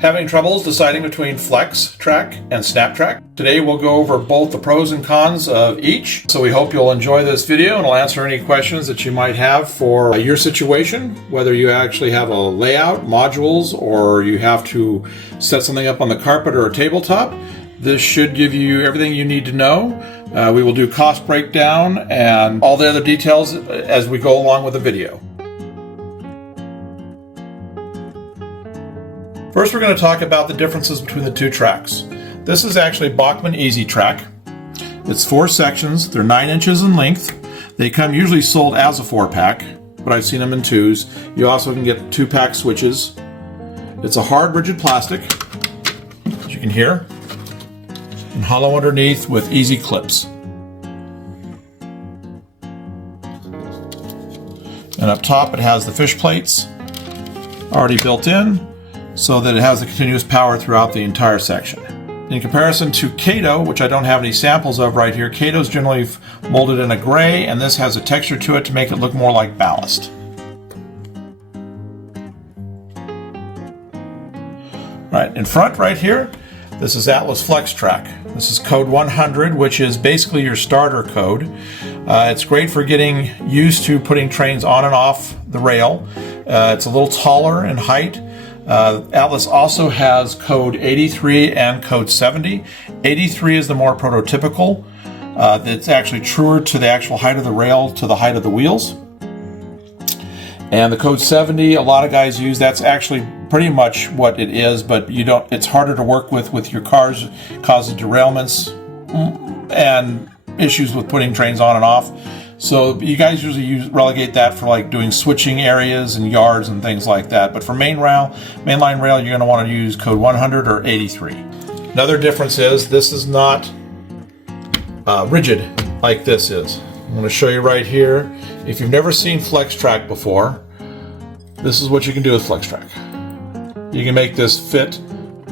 Having troubles deciding between Flex Track and Snap Track? Today we'll go over both the pros and cons of each. So we hope you'll enjoy this video and I'll answer any questions that you might have for your situation, whether you actually have a layout, modules, or you have to set something up on the carpet or a tabletop. This should give you everything you need to know. We will do cost breakdown and all the other details as we go along with the video. First, we're going to talk about the differences between the two tracks. This is actually Bachmann E-Z Track. It's 4 sections. They're 9 inches in length. They come usually sold as a 4-pack, but I've seen them in 2s. You also can get 2-pack switches. It's a hard, rigid plastic, as you can hear, and hollow underneath with easy clips. And up top, it has the fish plates already built in, so that it has the continuous power throughout the entire section. In comparison to Kato, which I don't have any samples of right here, Kato's generally molded in a gray, and this has a texture to it to make it look more like ballast. Right, in front right here, this is Atlas Flex Track. This is code 100, which is basically your starter code. It's great for getting used to putting trains on and off the rail. It's a little taller in height. Atlas also has code 83 and code 70. 83 is the more prototypical. It's actually truer to the actual height of the rail to the height of the wheels. And the code 70, a lot of guys use. That's actually pretty much what it is, but you don't. It's harder to work with your cars, causes derailments and issues with putting trains on and off. So you guys usually relegate that for like doing switching areas and yards and things like that. But for mainline rail, you're going to want to use code 100 or 83. Another difference is this is not rigid like this is. I'm going to show you right here. If you've never seen Flex Track before, this is what you can do with Flex Track. You can make this fit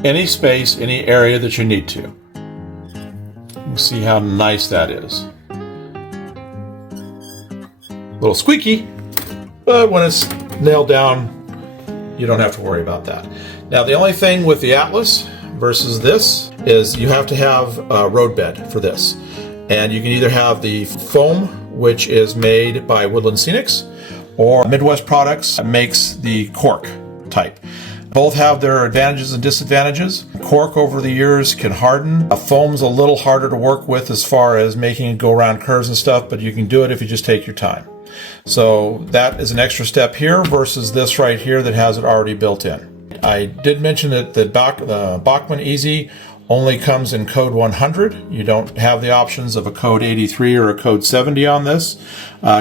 any space, any area that you need to. You can see how nice that is. A little squeaky, but when it's nailed down, you don't have to worry about that. Now, the only thing with the Atlas versus this is you have to have a road bed for this. And you can either have the foam, which is made by Woodland Scenics, or Midwest Products makes the cork type. Both have their advantages and disadvantages. Cork over the years can harden. A foam's a little harder to work with as far as making it go around curves and stuff, but you can do it if you just take your time. So that is an extra step here versus this right here that has it already built in. I did mention that the Bachmann E-Z only comes in code 100. You don't have the options of a code 83 or a code 70 on this.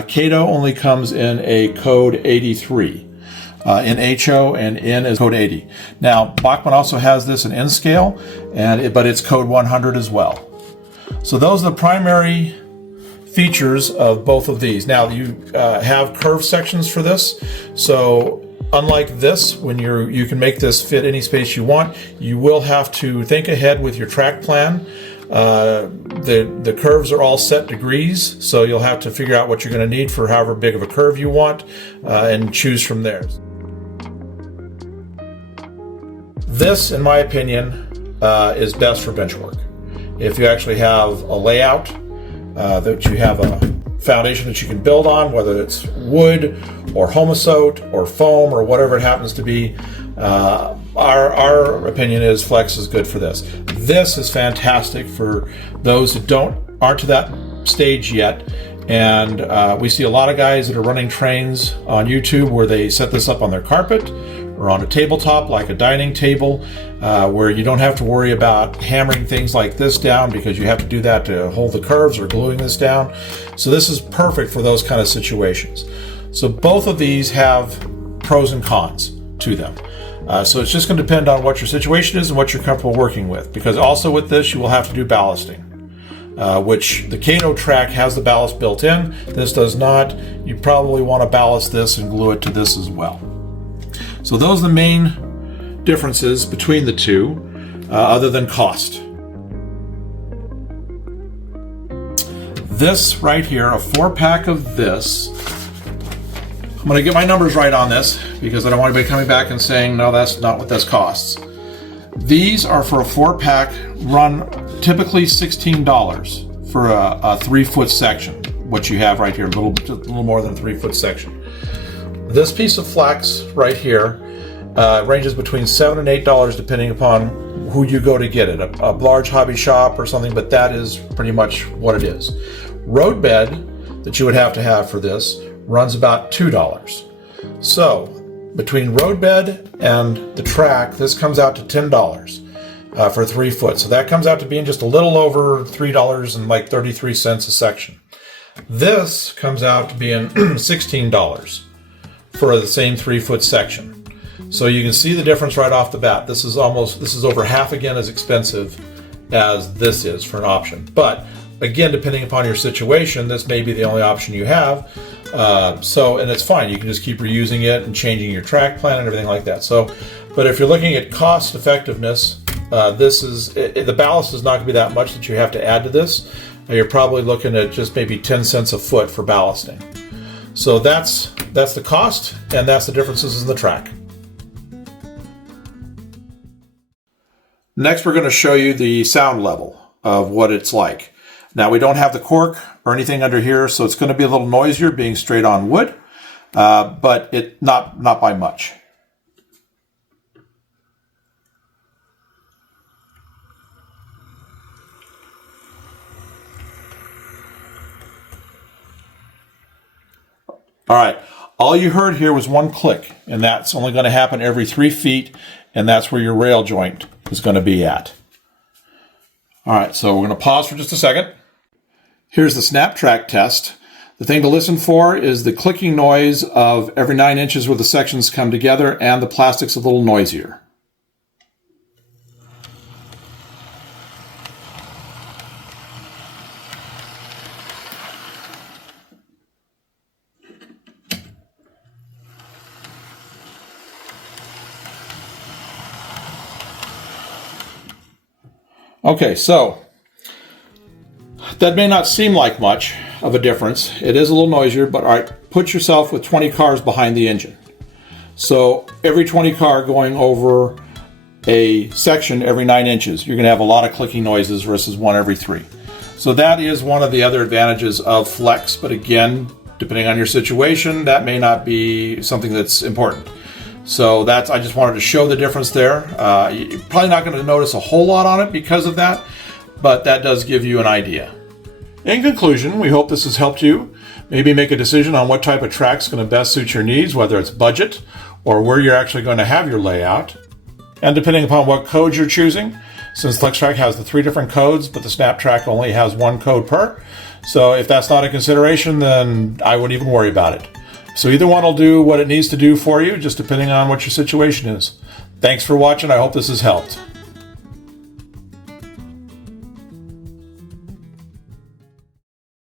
Kato only comes in a code 83. In HO and N is code 80. Now, Bachmann also has this in N scale, but it's code 100 as well. So those are the primary features of both of these. Now, you have curved sections for this. So unlike this, when you can make this fit any space you want, you will have to think ahead with your track plan. The curves are all set degrees, so you'll have to figure out what you're going to need for however big of a curve you want and choose from there. This, in my opinion, is best for bench work. If you actually have a layout, that you have a foundation that you can build on, whether it's wood or homosote or foam or whatever it happens to be, our opinion is Flex is good for this. This is fantastic for those who aren't to that stage yet. And we see a lot of guys that are running trains on YouTube where they set this up on their carpet or on a tabletop like a dining table, where you don't have to worry about hammering things like this down because you have to do that to hold the curves or gluing this down. So this is perfect for those kind of situations. So both of these have pros and cons to them. So it's just going to depend on what your situation is and what you're comfortable working with, because also with this you will have to do ballasting. Which the Kato track has the ballast built in. This does not. You probably want to ballast this and glue it to this as well. So those are the main differences between the two, other than cost. This right here, a 4-pack of this, I'm going to get my numbers right on this because I don't want anybody coming back and saying, no, that's not what this costs. These are for a 4-pack, run typically $16 for a 3-foot section. What you have right here, a little more than a 3-foot section. This piece of flex right here ranges between $7 and $8 depending upon who you go to get it. A large hobby shop or something, but that is pretty much what it is. Road bed that you would have to have for this runs about $2. So between road bed and the track, this comes out to $10 for 3 foot. So that comes out to being just a little over $3.33 a section. This comes out to being $16 for the same 3-foot section. So you can see the difference right off the bat. This is over half again as expensive as this is for an option. But again, depending upon your situation, this may be the only option you have. And it's fine. You can just keep reusing it and changing your track plan and everything like that. So, but if you're looking at cost effectiveness, the ballast is not going to be that much that you have to add to this. You're probably looking at just maybe 10 cents a foot for ballasting. So that's the cost, and that's the differences in the track. Next, we're going to show you the sound level of what it's like. Now, we don't have the cork or anything under here, so it's going to be a little noisier being straight on wood, but it not by much. All right, all you heard here was one click, and that's only going to happen every 3 feet, and that's where your rail joint is going to be at. All right, so we're going to pause for just a second. Here's the snap track test. The thing to listen for is the clicking noise of every 9 inches where the sections come together, and the plastic's a little noisier. Okay, so that may not seem like much of a difference. It is a little noisier, but all right, put yourself with 20 cars behind the engine. So every 20 car going over a section every 9 inches, you're going to have a lot of clicking noises versus one every 3. So that is one of the other advantages of flex, but again, depending on your situation, that may not be something that's important. So I just wanted to show the difference there. You're probably not going to notice a whole lot on it because of that, but that does give you an idea. In conclusion, we hope this has helped you maybe make a decision on what type of track is going to best suit your needs, whether it's budget or where you're actually going to have your layout. And depending upon what code you're choosing, since FlexTrack has the 3 different codes, but the Snap Track only has 1 code per. So if that's not a consideration, then I wouldn't even worry about it. So either one will do what it needs to do for you, just depending on what your situation is. Thanks for watching. I hope this has helped.